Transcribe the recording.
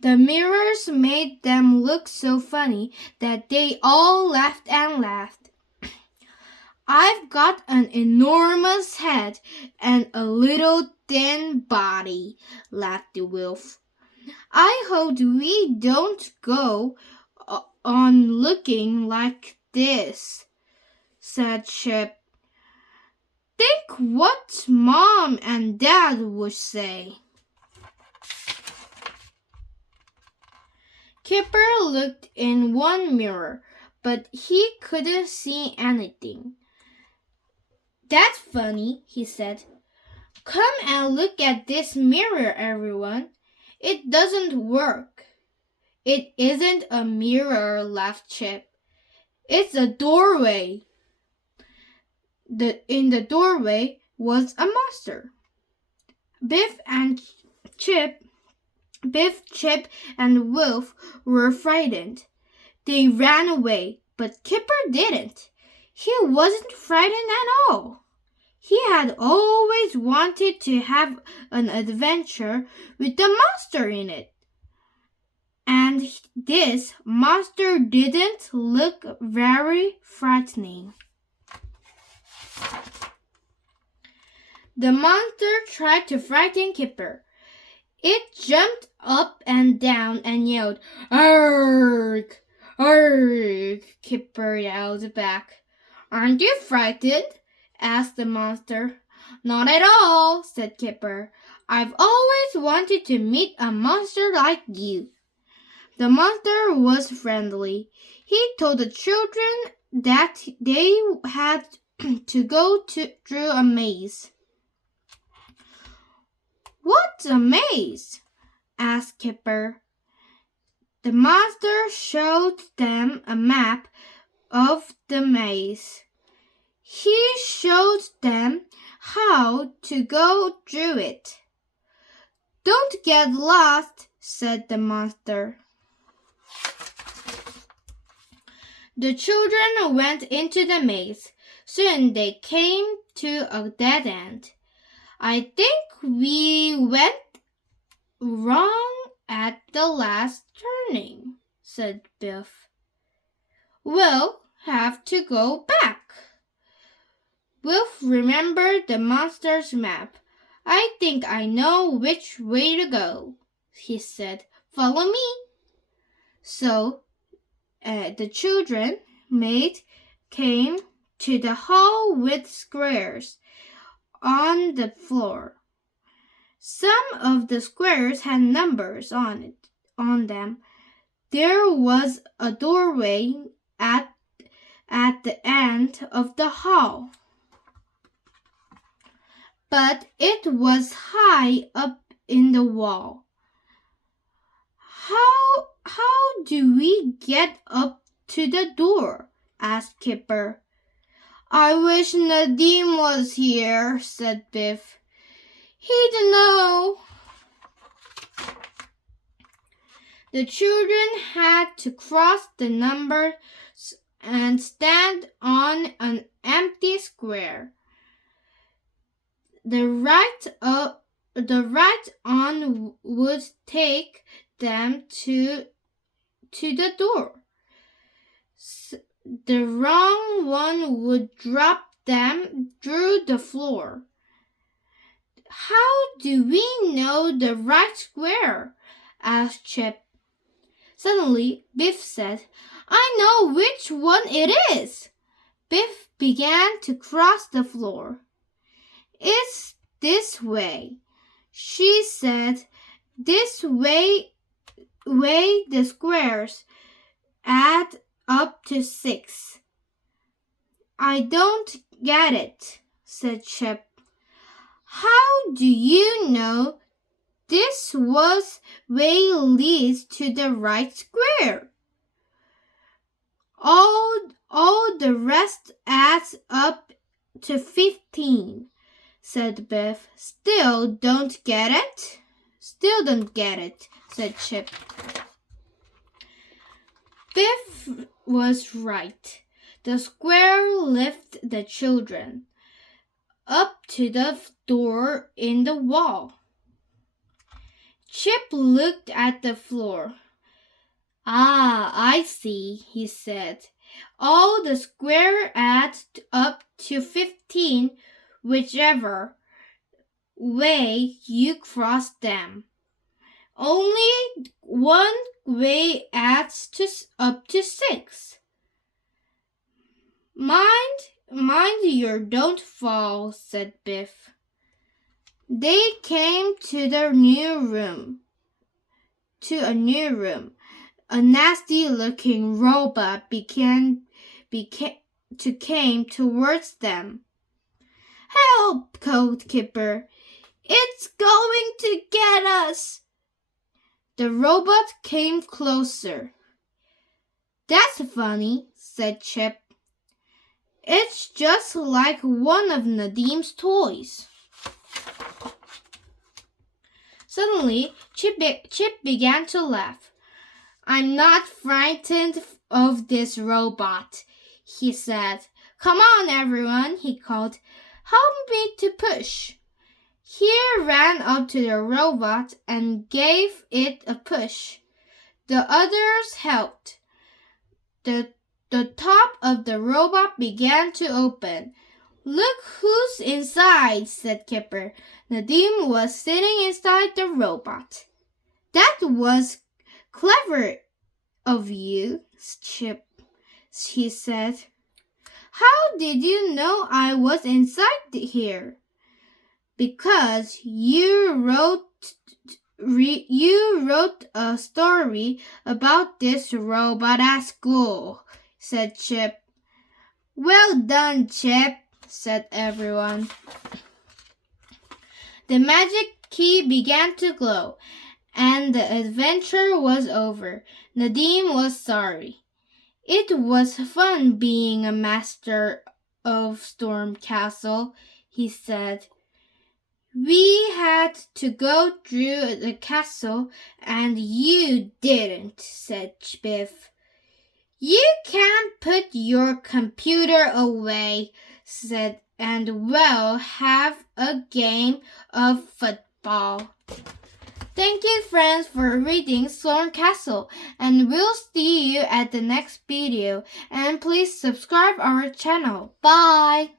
The mirrors made them look so funny that they all laughed and laughed. I've got an enormous head and a little thin body, laughed the wolf. I hope we don't go on looking like this, said Chip. Think what Mom and Dad would say. Kipper looked in one mirror, but he couldn't see anything. That's funny, he said. Come and look at this mirror, everyone. It doesn't work. It isn't a mirror, laughed Chip. It's a doorway. In the doorway was a monster. Biff, Chip, and Wolf were frightened. They ran away, but Kipper didn't. He wasn't frightened at all. He had always wanted to have an adventure with the monster in it. And this monster didn't look very frightening. The monster tried to frighten Kipper. It jumped up and down and yelled, "Arrgh! Arrgh!" Kipper yelled back. "Aren't you frightened?" asked the monster. "Not at all," said Kipper. "I've always wanted to meet a monster like you." The monster was friendly. He told the children that they had to go through a maze. "What's a maze?" asked Kipper. The monster showed them a map of the maze. He showed them how to go through it. "Don't get lost," said the monster. The children went into the maze. Soon they came to a dead end. "I think we went wrong at the last turning," said Biff. "We'll have to go back." Wolf remembered the monster's map. "I think I know which way to go," he said. "Follow me." So the children came to the hall with squares on the floor. Some of the squares had numbers on them. There was a doorway at the end of the hall, but it was high up in the wall. How do we get up to the door?" asked Kipper. "I wish Nadim was here," said Biff. "He'd know." The children had to cross the numbers and stand on an empty square. The right on would take them to the door. The wrong one would drop them through the floor. "How do we know the right square?" asked Chip. Suddenly, Biff said, "I know which one it is." Biff began to cross the floor. "It's this way," she said. "This way the squares add up to 6. "I don't get it," said Chip. "How do you know this way leads to the right square?" All the rest adds up to 15, said Biff. Still don't get it, said Chip. Biff was right. The square lifted the children up to the door in the wall. Chip looked at the floor. Ah, I see, he said. All the squares add up to 15, whichever way you cross them. Only one way adds up to 6. Mind you don't fall, said Biff. They came to a new room. A nasty-looking robot came towards them. Help, called Kipper. It's going to get us. The robot came closer. That's funny, said Chip. It's just like one of Nadim's toys. Suddenly, Chip began to laugh. I'm not frightened of this robot, he said. Come on, everyone, he called. Help me to push. He ran up to the robot and gave it a push. The others helped. The top of the robot began to open. Look who's inside, said Kipper. Nadim was sitting inside the robot. That was clever of you, Chip, he said. How did you know I was inside here? Because you wrote a story about this robot at school, said Chip. Well done, Chip, said everyone. The magic key began to glow, and the adventure was over. Nadim was sorry. It was fun being a master of Storm Castle, he said. We had to go through the castle, and you didn't, said Biff. You can't put your computer away, said, and we'll have a game of football. Thank you, friends, for reading Storm Castle, and we'll see you at the next video. And please subscribe our channel. Bye!